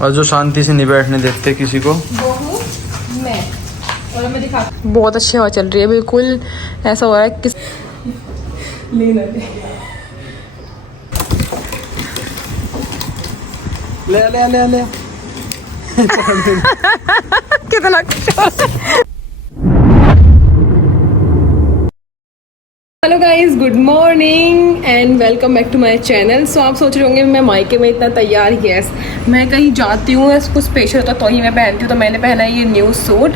और जो शांति से नहीं बैठने देते किसी को, वो हूँ मैं। और मैं दिखा, बहुत अच्छी हवा चल रही है, बिल्कुल ऐसा हो रहा है किस लेना ले कितना hello guys, good morning and welcome back to my channel. So आप सोच रहे होंगे मैं मायके में इतना तैयार, यस मैं कहीं जाती हूँ, कुछ स्पेशल होता तो ही मैं पहनती हूँ। तो मैंने पहना है ये न्यू सूट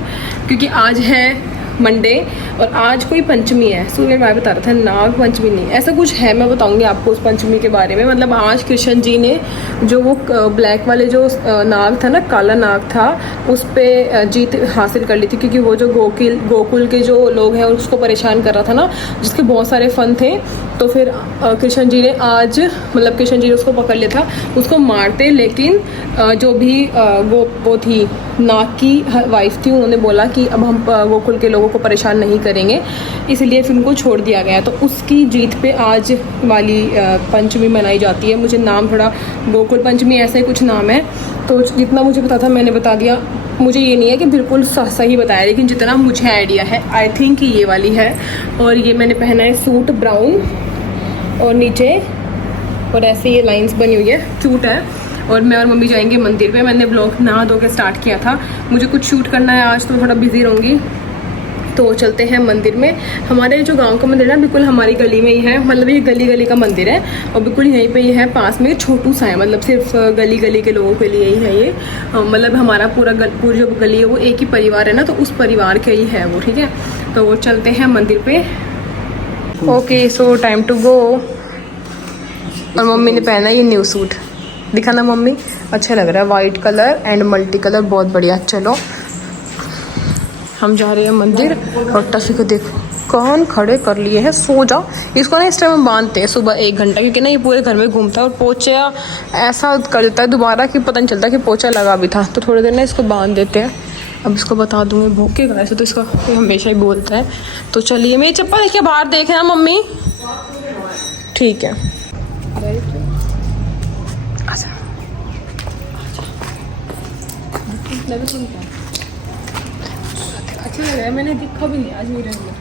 क्योंकि आज है मंडे और आज कोई पंचमी है। सूर्य भाई बता रहा था नाग पंचमी नहीं, ऐसा कुछ है, मैं बताऊंगी आपको उस पंचमी के बारे में। मतलब आज कृष्ण जी ने जो वो ब्लैक वाले जो नाग था ना, काला नाग था, उस पर जीत हासिल कर ली थी क्योंकि वो जो गोकुल के जो लोग हैं उसको परेशान कर रहा था ना, जिसके बहुत सारे फन थे। तो फिर कृष्ण जी ने आज, मतलब कृष्ण जी ने उसको पकड़ लिया था, उसको मारते, लेकिन जो भी वो थी नाग की वाइफ थी, उन्होंने बोला कि अब हम गोकुल के लोगों को परेशान नहीं करेंगे, इसलिए फिर उनको छोड़ दिया गया। तो उसकी जीत पे आज वाली पंचमी मनाई जाती है। मुझे नाम थोड़ा गोकुल पंचमी ऐसा ही कुछ नाम है, तो जितना मुझे पता था मैंने बता दिया। मुझे ये नहीं है कि बिल्कुल सही बताया, लेकिन जितना मुझे आइडिया है आई थिंक ये वाली है। और ये मैंने पहना है सूट ब्राउन और नीचे और ऐसे ये लाइंस बनी हुई है, क्यूट है। और मैं और मम्मी जाएंगे मंदिर पे। मैंने ब्लॉग नहा धो के स्टार्ट किया था, मुझे कुछ शूट करना है आज, तो मैं थोड़ा बिजी रहूँगी। तो चलते हैं मंदिर में। हमारे जो गांव का मंदिर है ना, बिल्कुल हमारी गली में ही है, मतलब ये गली का मंदिर है और बिल्कुल यहीं पे ही है, पास में छोटू सा है, मतलब सिर्फ गली के लोगों के लिए ही है ये। मतलब हमारा पूरी जो गली है वो एक ही परिवार है ना, तो उस परिवार के ही है वो, ठीक है। तो वो चलते हैं मंदिर पे। Okay, so time to go. और मम्मी ने पहना ये न्यू सूट, दिखाना मम्मी, अच्छा लग रहा है, white colour and multi colour, बहुत बढ़िया। चलो हम जा रहे हैं मंदिर। और टफी को देखो कौन खड़े कर लिए हैं, सो जा। इसको ना इस टाइम हम बांधते हैं सुबह 1 घंटा, क्योंकि ना ये पूरे घर में घूमता है और पोछा ऐसा कर देता है दोबारा कि पता नहीं चलता कि पोछा लगा भी था। तो थोड़ी देर ना इसको बांध देते हैं। अब इसको बता दूंगी भूखेगा ऐसे, तो इसका हमेशा ही बोलता है। तो चलिए, मेरी चप्पल लेके बाहर देखे ना मम्मी, ठीक है। अच्छा लग रहा है, मैंने देखा भी नहीं आज मेरे अंदर।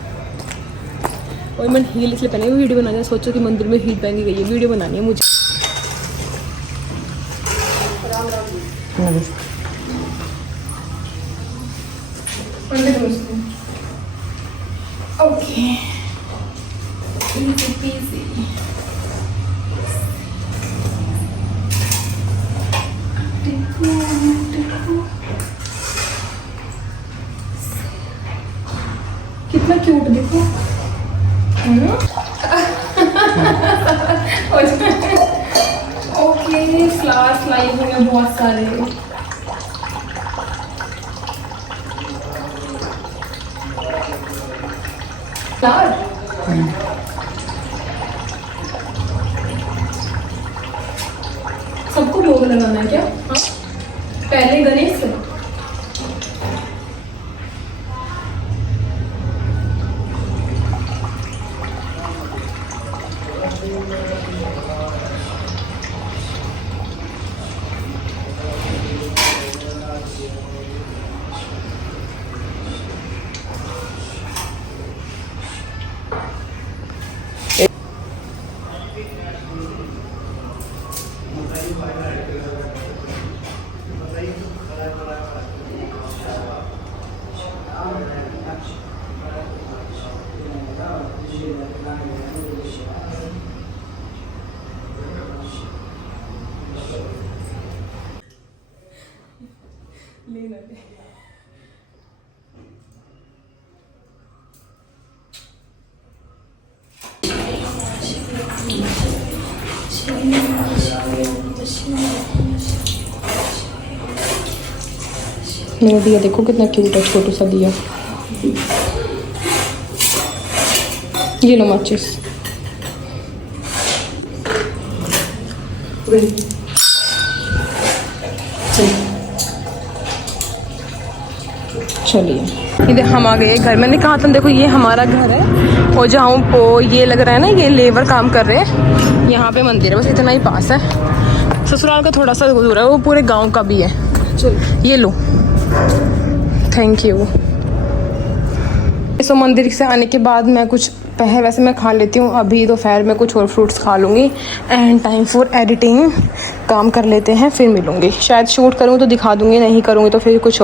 और मैंने हील इसलिए पहनी, वीडियो बनानी है, सोचो कि मंदिर में हील पहनी गई है, वीडियो बनानी है मुझे। Okay, easy PG. कितना क्यूट देखो। ओके, फ्लावर्स लाई हुई हैं बहुत सारे। फ्लावर सबको भोग लगाना है क्या? हाँ, पहले गणेश से। मेरा दिया देखो कितना क्यूट है, छोटू सा दिया। ये लो माचिस। चलिए, इधर हम आ गए घर। मैंने कहा था देखो ये हमारा घर है और जहाँ वो ये लग रहा है ना, ये लेबर काम कर रहे हैं, यहाँ पे मंदिर है, बस इतना ही पास है। ससुराल का थोड़ा सा दूर है, वो पूरे गांव का भी है। चलो ये लो, थैंक यू। सो मंदिर से आने के बाद मैं कुछ वैसे मैं खा लेती हूँ, अभी दोपहर में कुछ और फ्रूट्स खा लूँगी एंड टाइम फॉर एडिटिंग काम कर लेते हैं, फिर मिलूँगी। शायद शूट करूँ तो दिखा दूँगी, नहीं करूँगी तो फिर कुछ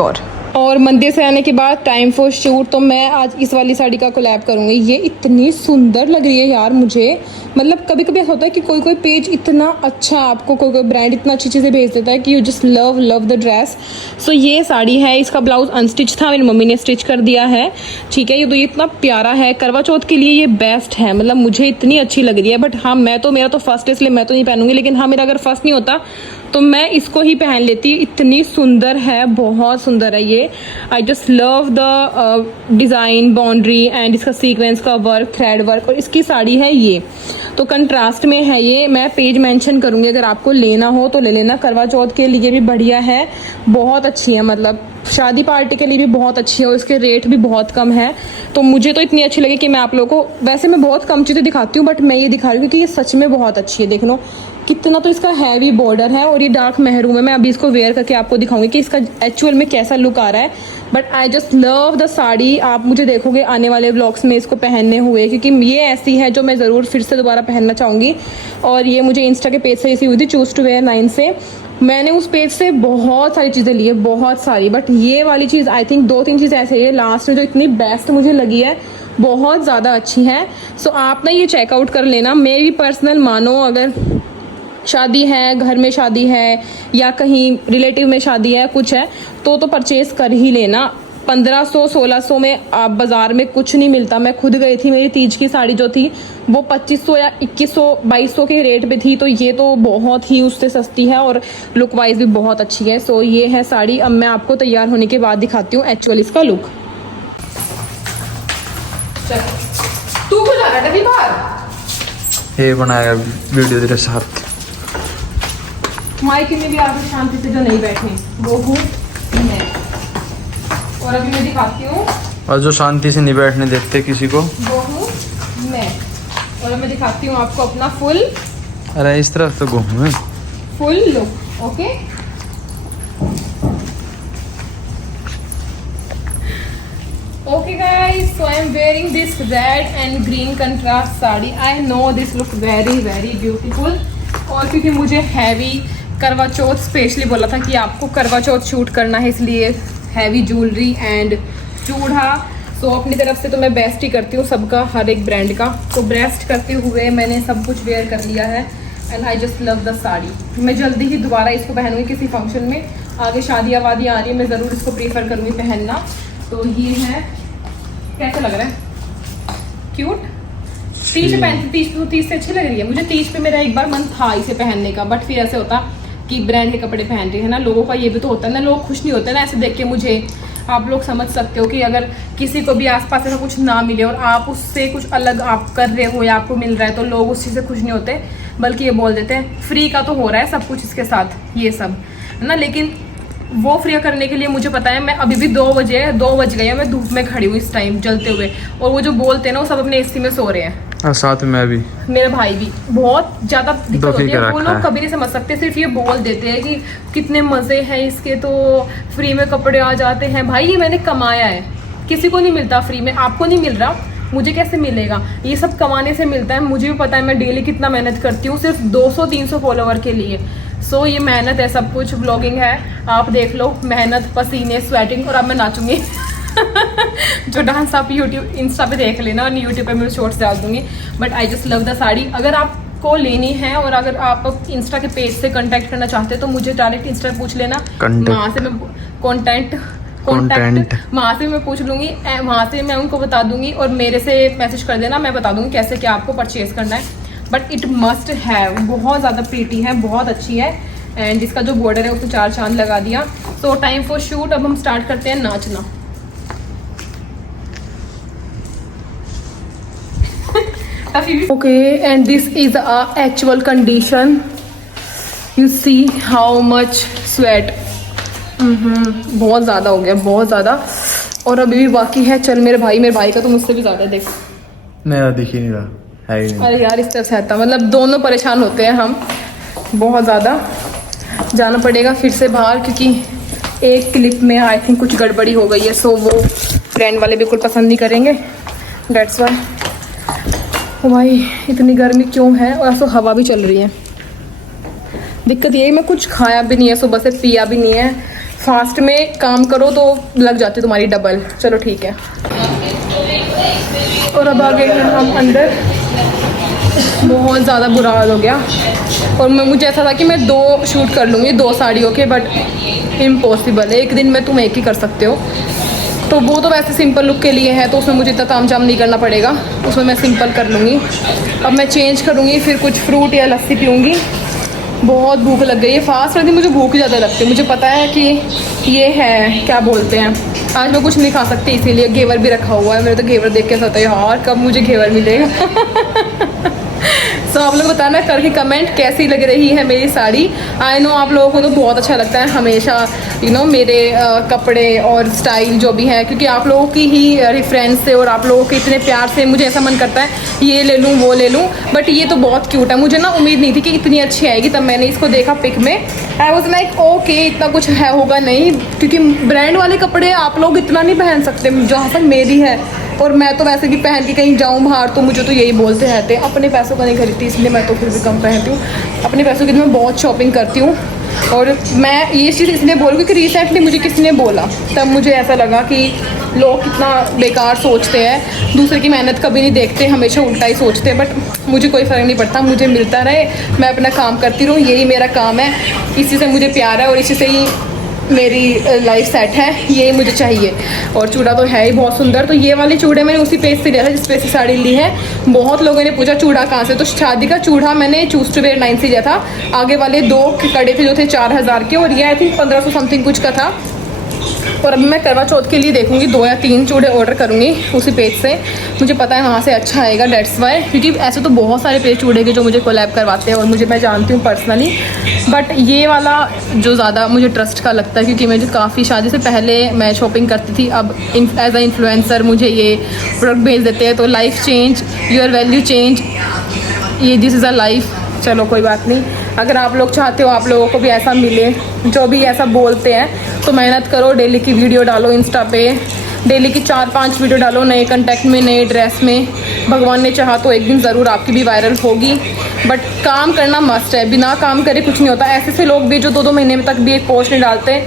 और मंदिर से आने के बाद टाइम फॉर शूट। तो मैं आज इस वाली साड़ी का कोलैब करूँगी। ये इतनी सुंदर लग रही है यार मुझे, मतलब कभी कभी ऐसा होता है कि कोई कोई पेज इतना अच्छा, आपको कोई कोई ब्रांड इतना अच्छी चीज़ें भेज देता है कि you just love the dress. So ये साड़ी है, इसका ब्लाउज अनस्टिच था, मेरी मम्मी ने स्टिच कर दिया है, ठीक है। ये तो ये इतना प्यारा है, करवा चौथ के लिए ये बेस्ट है, मतलब मुझे इतनी अच्छी लग रही है। बट हाँ, मेरा तो फर्स्ट है इसलिए मैं तो नहीं पहनूंगी, लेकिन हाँ मेरा अगर फर्स्ट नहीं होता तो मैं इसको ही पहन लेती। इतनी सुंदर है, बहुत सुंदर है ये। I just love the design, boundary and इसका सीक्वेंस का वर्क, थ्रेड वर्क, और इसकी साड़ी है ये तो कंट्रास्ट में है ये। मैं पेज मेंशन करूँगी, अगर आपको लेना हो तो ले लेना। करवा चौथ के लिए भी बढ़िया है, बहुत अच्छी है, मतलब शादी पार्टी के लिए भी बहुत अच्छी है और इसके रेट भी बहुत कम है। तो मुझे तो इतनी अच्छी लगी कि मैं आप लोगों को, वैसे मैं बहुत कम चीज़ें दिखाती हूँ बट मैं ये दिखा रही हूँ क्योंकि ये सच में बहुत अच्छी है। देख लो कितना तो इसका हैवी बॉर्डर है और ये डार्क मेहरून है। मैं अभी इसको वेयर करके आपको दिखाऊंगी कि इसका एक्चुअल में कैसा लुक आ रहा है। But I just love the sari. आप मुझे देखोगे आने वाले व्लॉग्स में इसको पहनने हुए, क्योंकि ये ऐसी है जो मैं ज़रूर फिर से दोबारा पहनना चाहूँगी। और ये मुझे इंस्टा के पेज से ऐसी हुई थी, चूज़ टू वेयर 9 से। मैंने उस पेज से बहुत सारी चीज़ें ली है, बहुत सारी, बट ये वाली चीज़ आई थिंक 2-3 चीज़ ऐसे है लास्ट में जो इतनी बेस्ट मुझे लगी है, बहुत ज़्यादा अच्छी है। सो आप ना ये चेकआउट कर लेना। मेरी पर्सनल मानो, अगर शादी है, घर में शादी है या कहीं रिलेटिव में शादी है, कुछ है तो परचेज़ कर ही लेना। 1500-1600 में आप बाज़ार में कुछ नहीं मिलता। मैं खुद गई थी, मेरी तीज की साड़ी जो थी वो 2500 या 2100-2200 के रेट पे थी, तो ये तो बहुत ही उससे सस्ती है और लुक वाइज भी बहुत अच्छी है। सो ये है साड़ी। अब मैं आपको तैयार होने के बाद दिखाती हूँ एक्चुअल इसका लुक। तू क्यों जा रहा है बाहर? ये बनाया वीडियो तेरे साथ। मायके में भी आगे शांति से जो नहीं बैठे वो हूँ मैं, और अभी मैं दिखाती हूँ, और जो शांति से नहीं बैठने देते किसी को वो हूँ मैं। और अब मैं दिखाती हूँ आपको अपना फुल, अरे इस तरफ तो घूम full look. Okay, okay guys, so I am wearing this red and green contrast sari. I know this look very beautiful. और क्योंकि मुझे हैवी करवा चौथ स्पेशली बोला था कि आपको करवा चौथ शूट करना है, इसलिए हैवी ज्वेलरी एंड चूड़ा। सो अपनी तरफ से तो मैं बेस्ट ही करती हूँ सबका, हर एक ब्रांड का। तो बेस्ट करते हुए मैंने सब कुछ वेयर कर लिया है and I just love the sari. मैं जल्दी ही दोबारा इसको पहनूंगी किसी फंक्शन में, आगे शादियाँ वादियाँ आ रही है, मैं ज़रूर इसको प्रीफर करूँगी पहनना। तो ये है, कैसा लग रहा है? क्यूट। तीज पे पहनती, तीज से अच्छी लग रही है मुझे। तीज पे मेरा एक बार मन था इसे पहनने का, बट फिर ऐसे होता कि ब्रांड के कपड़े पहन रही है ना, लोगों का ये भी तो होता है ना, लोग खुश नहीं होते ना ऐसे देख के मुझे। आप लोग समझ सकते हो कि अगर किसी को भी आसपास ऐसा कुछ ना मिले और आप उससे कुछ अलग आप कर रहे हो या आपको मिल रहा है, तो लोग उस चीज़ से खुश नहीं होते, बल्कि ये बोल देते हैं फ्री का तो हो रहा है सब कुछ इसके साथ, ये सब है ना। लेकिन वो फ्री करने के लिए मुझे पता है, मैं अभी भी 2 बज गए हैं, मैं धूप में खड़ी हूँ इस टाइम जलते हुए, और वो जो बोलते हैं ना वो सब अपने एसी में सो रहे हैं, और साथ में भी मेरा भाई भी। बहुत ज़्यादा दिक्कत होती है, वो लोग कभी नहीं समझ सकते, सिर्फ ये बोल देते हैं कि कितने मज़े हैं इसके, तो फ्री में कपड़े आ जाते हैं। भाई ये मैंने कमाया है, किसी को नहीं मिलता फ्री में, आपको नहीं मिल रहा, मुझे कैसे मिलेगा? ये सब कमाने से मिलता है। मुझे भी पता है मैं डेली कितना मेहनत करती हूँ सिर्फ 200-300 फॉलोवर के लिए। सो ये मेहनत है, सब कुछ ब्लॉगिंग है, आप देख लो, मेहनत, पसीने, स्वेटिंग। और अब मैं नाचूंगी जो डांस आप यूट्यूब इंस्टा पे देख लेना, और यूट्यूब पे मैं शॉर्ट्स डाल दूंगी। But I just love the sari. अगर आपको लेनी है और अगर आप इंस्टा के पेज से कांटेक्ट करना चाहते हैं तो मुझे डायरेक्ट इंस्टा पे पूछ लेना, वहाँ से मैं कॉन्टैक्ट वहाँ से मैं पूछ लूँगी, वहाँ से मैं उनको बता दूंगी, और मेरे से मैसेज कर देना, मैं बता दूंगी कैसे क्या आपको परचेज करना है। बट इट मस्ट है, बहुत ज़्यादा प्रीटी है, बहुत अच्छी है, एंड जिसका जो बॉर्डर है उसको 4 चांद लगा दिया। सो टाइम फॉर शूट। अब हम स्टार्ट करते हैं नाचना। Okay, and this is a actual condition. You see how much sweat. बहुत ज़्यादा हो गया, बहुत ज़्यादा, और अभी भी बाकी है। चल मेरे भाई का तो मुझसे भी ज़्यादा, देख मेरा दिख ही नहीं रहा है ही नहीं। अरे यार इस तरह से आता, मतलब दोनों परेशान होते हैं हम बहुत ज़्यादा। जाना पड़ेगा फिर से बाहर, क्योंकि एक क्लिप में आई थिंक कुछ गड़बड़ी हो गई है, सो वो फ्रेंड वाले बिल्कुल पसंद नहीं करेंगे। That's why. भाई इतनी गर्मी क्यों है, और ऐसा हवा भी चल रही है। दिक्कत ये है मैं कुछ खाया भी नहीं है, सुबह से पिया भी नहीं है। फास्ट में काम करो तो लग जाती तुम्हारी डबल। चलो ठीक है। और अब आ गए हैं हम अंदर। बहुत ज़्यादा बुरा हाल हो गया, और मुझे ऐसा था कि मैं 2 शूट कर लूँगी 2 साड़ियों के, बट इम्पॉसिबल है। एक दिन में तुम एक ही कर सकते हो, तो वो तो वैसे सिंपल लुक के लिए है, तो उसमें मुझे इतना ताम झाम नहीं करना पड़ेगा, उसमें मैं सिंपल कर लूँगी। अब मैं चेंज करूँगी, फिर कुछ फ्रूट या लस्सी पीऊँगी। बहुत भूख लग गई है। फास्ट वाली मुझे भूख ज़्यादा लगती है। मुझे पता है कि ये है क्या बोलते हैं, आज मैं कुछ नहीं खा सकती, इसीलिए घेवर भी रखा हुआ है। मेरे तो घेवर देख के सोता है यार कब मुझे घेवर मिलेगा। सो आप लोग बताना करके कमेंट कैसी लग रही है मेरी साड़ी। आई नो आप लोगों को तो बहुत अच्छा लगता है हमेशा मेरे कपड़े और स्टाइल जो भी है, क्योंकि आप लोगों की ही रेफरेंस से और आप लोगों के इतने प्यार से मुझे ऐसा मन करता है ये ले लूँ वो ले लूँ। बट ये तो बहुत क्यूट है। मुझे ना उम्मीद नहीं थी कि इतनी अच्छी आएगी। तब मैंने इसको देखा पिक में, आई वॉज लाइक ओके इतना कुछ है होगा नहीं, क्योंकि ब्रांड वाले कपड़े आप लोग इतना नहीं पहन सकते जहाँ तक मेरी है। और मैं तो वैसे भी पहन के कहीं जाऊँ बाहर तो मुझे तो यही बोलते रहते हैं अपने पैसों का नहीं खरीदती, इसलिए मैं तो फिर भी कम पहनती हूँ। अपने पैसों की तो मैं बहुत शॉपिंग करती हूँ। और मैं ये चीज़ इसलिए बोल रही कि रिसेंटली मुझे किसी ने बोला, तब मुझे ऐसा लगा कि लोग कितना बेकार सोचते हैं, दूसरे की मेहनत कभी नहीं देखते, हमेशा उल्टा ही सोचते हैं। बट मुझे कोई फ़र्क नहीं पड़ता, मुझे मिलता रहे, मैं अपना काम करती रहूँ, यही मेरा काम है। इसी से मुझे प्यार है और इसी से ही मेरी लाइफ सेट है, ये मुझे चाहिए। और चूड़ा तो है ही बहुत सुंदर। तो ये वाले चूड़े मैंने उसी पेज से लिया था जिस पेज से साड़ी ली है। बहुत लोगों ने पूछा चूड़ा कहाँ से, तो शादी का चूड़ा मैंने चूज टू वेयर 9 से लिया था। आगे वाले 2 कड़े थे जो थे 4000 के, और ये आई थिंक 1500 समथिंग कुछ का था। और अभी मैं करवा चौथ के लिए देखूंगी 2 या 3 चूड़े ऑर्डर करूंगी उसी पेज से। मुझे पता है वहाँ से अच्छा आएगा, डेट्स वाई। क्योंकि ऐसे तो बहुत सारे पेज चूड़े के जो मुझे कोलैब करवाते हैं और मैं जानती हूँ पर्सनली, बट ये वाला जो ज़्यादा मुझे ट्रस्ट का लगता है, क्योंकि मुझे काफ़ी शादी से पहले मैं शॉपिंग करती थी। अब एज अ इन्फ्लुएंसर मुझे ये प्रोडक्ट भेज देते हैं, तो life change, your value change, ये दिस इज़ अ लाइफ। चलो कोई बात नहीं, अगर आप लोग चाहते हो आप लोगों को भी ऐसा मिले जो भी ऐसा बोलते हैं, तो मेहनत करो, डेली की वीडियो डालो इंस्टा पे, डेली की 4-5 वीडियो डालो नए कंटेक्ट में, नए ड्रेस में। भगवान ने चाहा तो एक दिन ज़रूर आपकी भी वायरल होगी, बट काम करना मस्ट है। बिना काम करे कुछ नहीं होता। ऐसे से लोग भी जो 2-2 महीने तक भी एक पोस्ट नहीं डालते,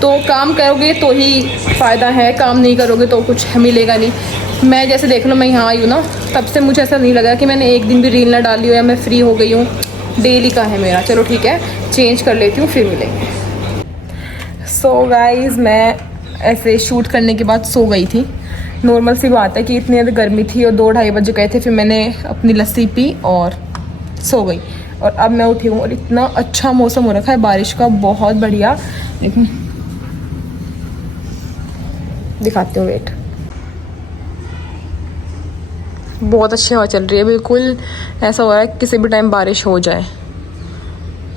तो काम करोगे तो ही फ़ायदा है, काम नहीं करोगे तो कुछ मिलेगा नहीं। मैं जैसे देख लो, मैं यहाँ आई हूँ ना, तब से मुझे ऐसा नहीं लगा कि मैंने एक दिन भी रील ना डाली हो या मैं फ्री हो गई हूँ। डेली का है मेरा। चलो ठीक है, चेंज कर लेती हूँ, फिर मिलेंगे। सो गाइज मैं ऐसे शूट करने के बाद सो गई थी। नॉर्मल सी बात है कि इतनी ज़्यादा गर्मी थी और 2-2:30 बजे गए थे। फिर मैंने अपनी लस्सी पी और सो गई, और अब मैं उठी हूँ और इतना अच्छा मौसम हो रखा है बारिश का, बहुत बढ़िया। देखो दिखाती हूँ, वेट, बहुत अच्छी हवा चल रही है। बिल्कुल ऐसा हो रहा है किसी भी टाइम बारिश हो जाए,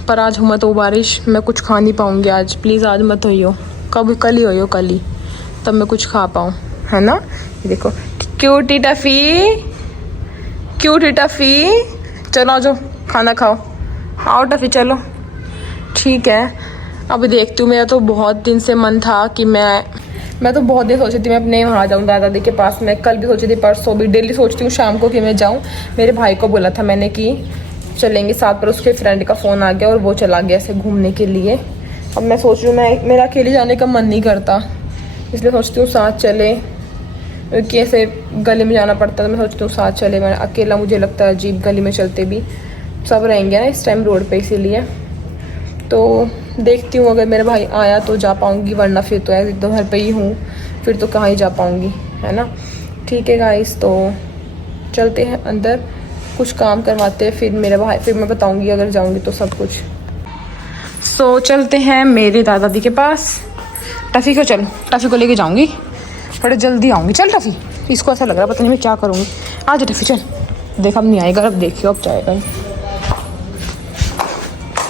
पर आज मत हो बारिश। मैं कुछ खा नहीं पाऊँगी आज, प्लीज़ आज मत होइयो, कल ही होइयो, कल ही, तब मैं कुछ खा पाऊँ, है ना। ये देखो क्यूटी टफ़ी, क्यूटी टफ़ी, चलो आ जाओ खाना खाओ, आओ टफ़ी चलो। ठीक है, अभी देखती हूँ। मेरा तो बहुत दिन से मन था कि मैं तो बहुत देर सोची थी मैं अपने वहाँ जाऊँ दादा दी के पास। मैं कल भी सोची थी, परसों भी, डेली सोचती हूँ शाम को कि मैं जाऊँ। मेरे भाई को बोला था मैंने कि चलेंगे साथ, पर उसके फ्रेंड का फ़ोन आ गया और वो चला गया ऐसे घूमने के लिए। अब मैं सोच रही हूँ, मेरा अकेले जाने का मन नहीं करता, इसलिए सोचती हूँ साथ चले, क्योंकि ऐसे गली में जाना पड़ता है। तो मैं सोचती हूँ साथ चले, मैं अकेला मुझे लगता है अजीब, गली में चलते भी सब रहेंगे ना इस टाइम रोड पे, इसीलिए। तो देखती हूँ अगर मेरा भाई आया तो जा पाऊँगी, वरना फिर तो एक तो घर पे ही हूँ, फिर तो कहाँ ही जा पाऊँगी, है ना। ठीक है गाइस, तो चलते हैं अंदर, कुछ काम करवाते हैं, फिर मेरा भाई, फिर मैं बताऊँगी अगर जाऊँगी तो सब कुछ। सो चलते हैं मेरे दादा दी के पास। टफ़ी को चलो, टफ़ी को लेके जाऊँगी, थोड़ा जल्दी आऊँगी। चल टफ़ी, इसको ऐसा लग रहा है पता नहीं मैं क्या करूँगी। आ जा टफ़ी चल, देख अब नहीं आएगा, अब देखियो अब जाएगा,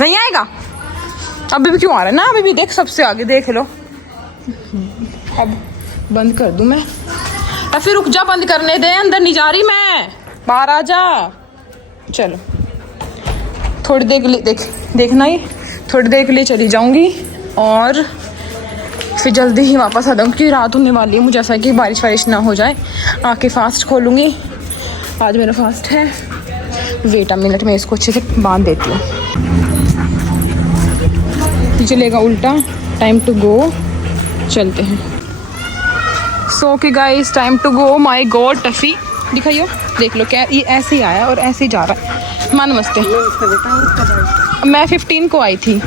नहीं आएगा। अभी भी क्यों आ रहा है ना, अभी भी देख, सबसे आगे देख लो। अब बंद कर दूं मैं, या फिर रुक जा, बंद करने दे, अंदर नहीं जा रही मैं, बाहर आ जा। चलो थोड़ी देर के लिए देखना ही, थोड़ी देर के लिए चली जाऊँगी और फिर जल्दी ही वापस आ जाऊँ क्योंकि रात होने वाली है। मुझे ऐसा है कि बारिश वारिश ना हो जाए। आके फास्ट खोलूँगी। आज मेरा फास्ट है। वेट अ मिनट, मैं इसको अच्छे से बांध देती हूँ। चलेगा उल्टा। टाइम टू गो, चलते हैं। सो के guys, time to go. My god Tuffy दिखाइयो, देख लो क्या ये ऐसे ही आया और ऐसे ही जा रहा है। मां नमस्ते। मैं 15 को आई थी।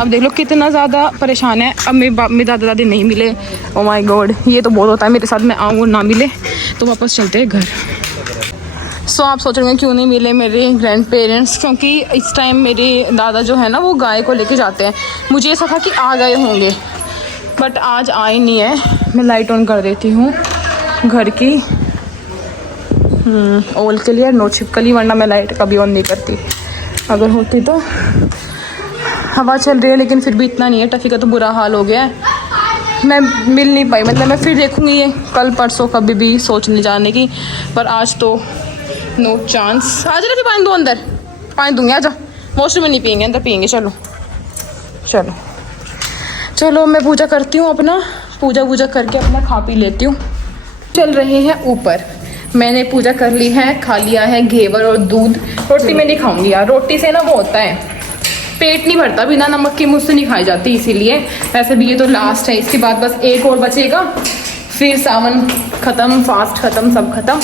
अब देख लो कितना ज़्यादा परेशान है। अब मेरे दादा दादी नहीं मिले। ओ माय गॉड, ये तो बहुत होता है मेरे साथ। मैं आऊँ और ना मिले तो वापस चलते हैं घर। सो आप सोच रहे हैं क्यों नहीं मिले मेरे ग्रैंड पेरेंट्स, क्योंकि इस टाइम मेरे दादा जो है ना वो गाय को लेके जाते हैं। मुझे ऐसा था कि आ गए होंगे बट आज आए नहीं है। मैं लाइट ऑन कर देती हूँ घर की ओल के लिए, नो छिपकली, वरना मैं लाइट कभी ऑन नहीं करती। अगर होती तो हवा चल रही है लेकिन फिर भी इतना नहीं है। टफ़ी का तो बुरा हाल हो गया है। मैं मिल नहीं पाई, मतलब मैं फिर देखूँगी ये कल परसों कभी भी सोचने जाने की, पर आज तो नो चांस। आ जा, पानी दो अंदर, पानी दूंगी। आजा, वॉशरूम में नहीं पियेंगे, अंदर पियेंगे। चलो चलो चलो, मैं पूजा करती हूँ अपना, पूजा करके अपना खा पी लेती हूँ। चल रहे हैं ऊपर। मैंने पूजा कर ली है, खा लिया है घेवर और दूध। रोटी मैं नहीं खाऊंगी यार, रोटी से ना वो होता है पेट नहीं भरता, बिना नमक की मुझसे नहीं खाई जाती, इसीलिए। वैसे भी ये तो लास्ट है, इसके बाद बस एक और बचेगा, फिर सावन ख़त्म, फास्ट ख़त्म, सब ख़त्म।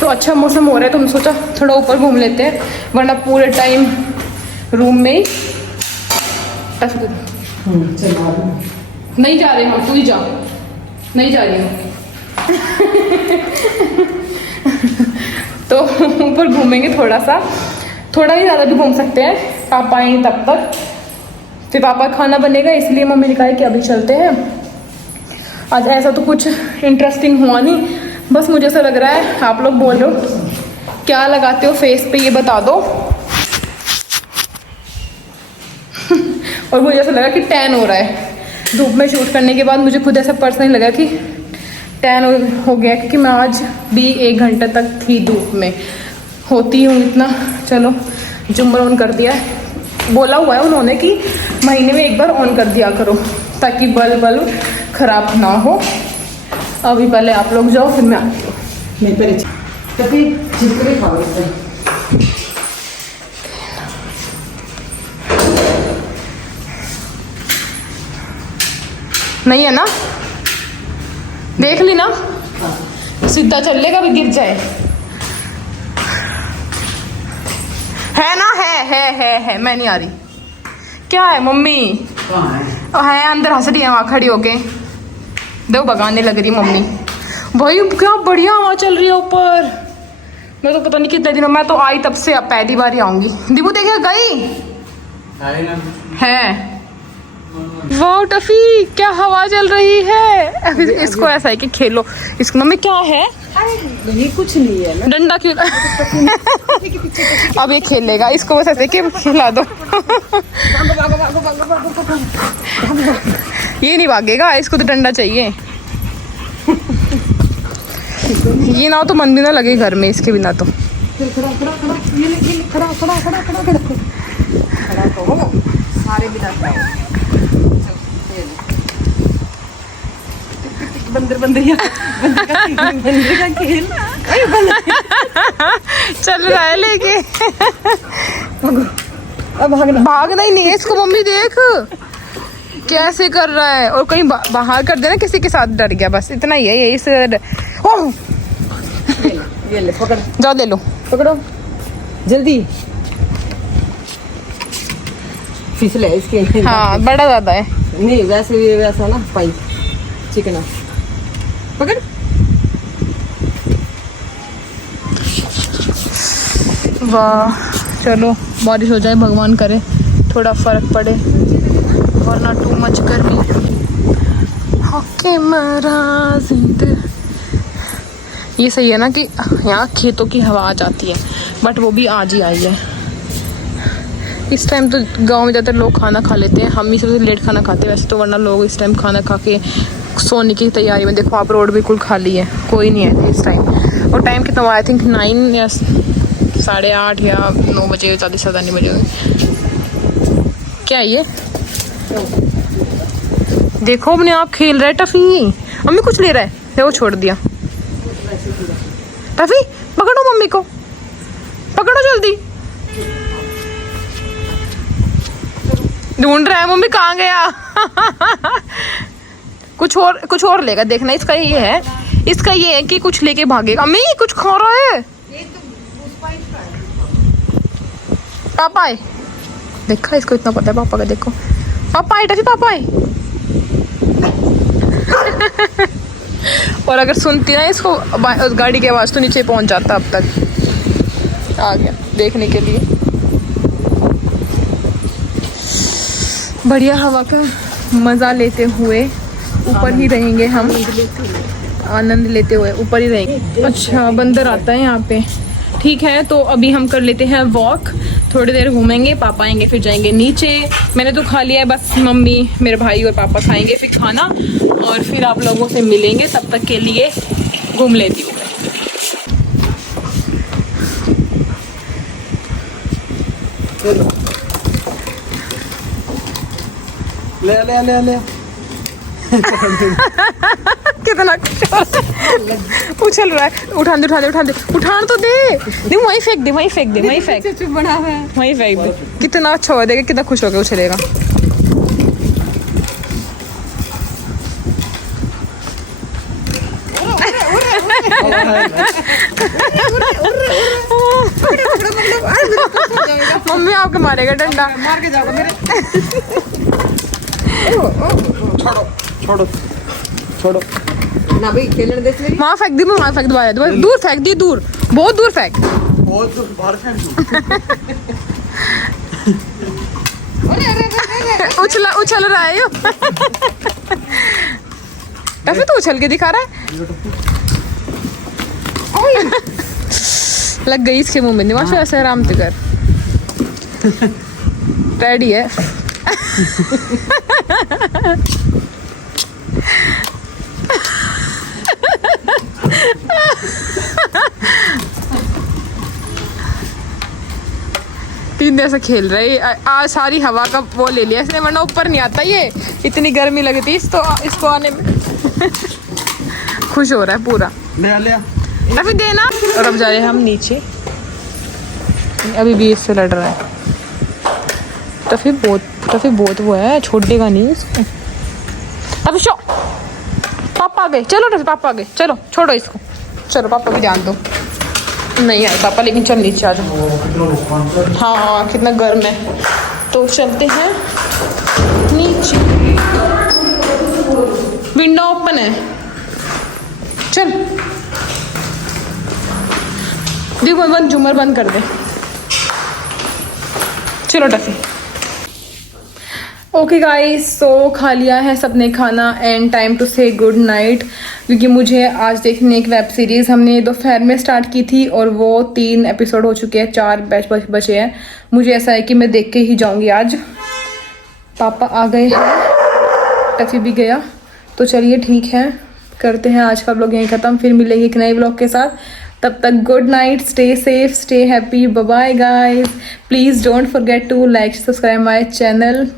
तो अच्छा मौसम हो रहा है तो हम सोचा थोड़ा ऊपर घूम लेते हैं, वरना पूरे टाइम रूम में ही। नहीं जा रहे हम, तू ही जा। नहीं जा रही हूँ तो ऊपर घूमेंगे थोड़ा सा, थोड़ा ही ज़्यादा भी घूम सकते हैं। पापा आएंगे तब तक, फिर पापा खाना बनेगा, इसलिए मम्मी ने कहा कि अभी चलते हैं। आज ऐसा तो कुछ इंटरेस्टिंग हुआ नहीं, बस मुझे ऐसा लग रहा है। आप लोग बोल रहे हो क्या लगाते हो फेस पे, ये बता दो और मुझे ऐसा लगा कि टैन हो रहा है धूप में शूट करने के बाद। मुझे खुद ऐसा पर्सनली लगा कि टैन हो गया, क्योंकि मैं आज भी 1 घंटे तक थी धूप में, होती हूँ इतना। चलो जुम्मर ऑन कर दिया है, बोला हुआ है उन्होंने कि महीने में 1 बार ऑन कर दिया करो ताकि बल्ब ख़राब ना हो। अभी पहले आप लोग जाओ, फिर मैं आती हूँ। नहीं है ना, देख ली ना, सीधा चल लेगा, भी गिर जाए। है ना, है। मैं नहीं आ रही। क्या है मम्मी? है अंदर, हंस रही है वहाँ खड़ी होके। देखो भगाने लग रही मम्मी। भाई क्या बढ़िया हवा चल रही है ऊपर। मैं तो पता नहीं कितने दिनों, मैं तो आई तब से अब पहली बार ही आऊंगी। दीबू देखे गई है। वाह टफी, क्या हवा चल रही है। इसको ऐसा है कि खेलो इसको। मम्मी क्या है? ये कुछ नहीं है ना, डंडा क्यों? अब ये खेलेगा, इसको बस ऐसे कि खिला दो। ये नहीं भागेगा, इसको तो डंडा चाहिए। ये ना हो तो मन भी ना लगे घर में इसके बिना तो। सारे बिना बंदर का खेल चल रहा है लेके। अब भागना ही नहीं है इसको। मम्मी देख कैसे कर रहा है, और कहीं बाहर कर देना किसी के साथ डर गया, बस इतना ही है। यही से ओह, ये ले पकड़, जाओ ले लो, पकड़ो जल्दी। फिसले इसके। हाँ बड़ा ज्यादा है। नहीं वैसा ना पाई चिकना, पकड़। वाह, चलो बारिश हो जाए, भगवान करे थोड़ा फर्क पड़े, वरना टू मच गर्मी। ये सही है ना कि यहाँ खेतों की हवा आ जाती है, बट वो भी आज ही आई है। इस टाइम तो गांव में ज़्यादातर लोग खाना खा लेते हैं, हम ही सबसे लेट खाना खाते हैं वैसे तो, वरना लोग इस टाइम खाना खा के सोने की तैयारी में। देखो आप, रोड बिल्कुल खाली है, कोई नहीं है इस टाइम। और टाइम कितना हुआ? आई थिंक 9 या 8:30 या 9 बजे, ज़्यादा नहीं बजे। क्या है ये? देखो अपने आप खेल रहा है टफी। मम्मी कुछ ले रहा है, वो छोड़ दिया। टफी पकड़ो मम्मी को, पकड़ो जल्दी। ढूंढ रहा है मम्मी, कहाँ गया? कुछ और लेगा, देखना। इसका ये है, इसका ये है कि कुछ लेके भागेगा। मम्मी कुछ खा रहा है। पापा है, देखा इसको इतना पता है पापा का। देखो पापा है, टफी पापा है। और अगर सुनती ना इसको गाड़ी की आवाज तो नीचे पहुंच जाता। अब तक आ गया देखने के लिए। बढ़िया हवा का मजा लेते हुए ऊपर ही रहेंगे हम, आनंद लेते हुए ऊपर ही रहेंगे। अच्छा बंदर आता है यहाँ पे। ठीक है, तो अभी हम कर लेते हैं वॉक, थोड़ी देर घूमेंगे, पापा आएंगे फिर जाएंगे नीचे। मैंने तो खा लिया है, बस मम्मी मेरे भाई और पापा खाएंगे फिर खाना, और फिर आप लोगों से मिलेंगे। तब तक के लिए घूम लेती हूँ। ले ले ले ले कितना उछल रहा है। उठान दे, उठान तो दे। नहीं वहीं फेंक दे, वहीं फेंक चुप बना हुआ है। वहीं फेंक दे। कितना अच्छा हो देगा, कितना खुश होकर उछलेगा। मम्मी आपके मारेगा डंडा। मार के जाओगे मेरे। छोड़ो छोड़ो। ना भाई खेलने दे मेरी। वहाँ फेंक दी, वहाँ फेंक दोबारा, दूर फेंक दी, दूर, बहुत दूर फेंक। बहुत दूर बाहर फेंक दूँ। उछल रहा है यो। टफी तो उछल के दिखा रहा है। लग गई इसके मुंह में। निवाश ऐसे आराम से कर। रेडी है। तीन देर से खेल रहे। आज सारी हवा का वो ले लिया इसने, वरना ऊपर नहीं आता ये। इतनी गर्मी लगती इसको आने में। खुश हो रहा है पूरा। ले ले अभी देना। और अब जा रहे हैं हम नीचे। अभी भी इससे लड़ रहा है। टफी बहुत वो है, छोड़ेगा नहीं इसको। अभी शो पापा आ गए। चलो टफी पापा आ गए, चलो छोड़ो इसको। चलो पापा भी जान दो। नहीं आए पापा, लेकिन चल नीचे आ जाओ। हाँ कितना गर्म है। तो चलते हैं नीचे। विंडो ओपन है, चल। देखो बंद, झूमर बंद कर दे। चलो टफी। ओके गाइस, सो खा लिया है सबने खाना एंड टाइम टू से गुड नाइट। क्योंकि मुझे आज देखने एक वेब सीरीज़ हमने दोपहर में स्टार्ट की थी और वो 3 एपिसोड हो चुके हैं, 4 बैच बचे हैं। मुझे ऐसा है कि मैं देख के ही जाऊंगी आज। पापा आ गए हैं, टफी भी गया। तो चलिए ठीक है, करते हैं आज का व्लॉग यहीं ख़त्म। फिर मिलेंगे एक नए व्लॉग के साथ। तब तक good night, stay safe, stay happy, bye bye guys. Please don't forget to like, subscribe my channel.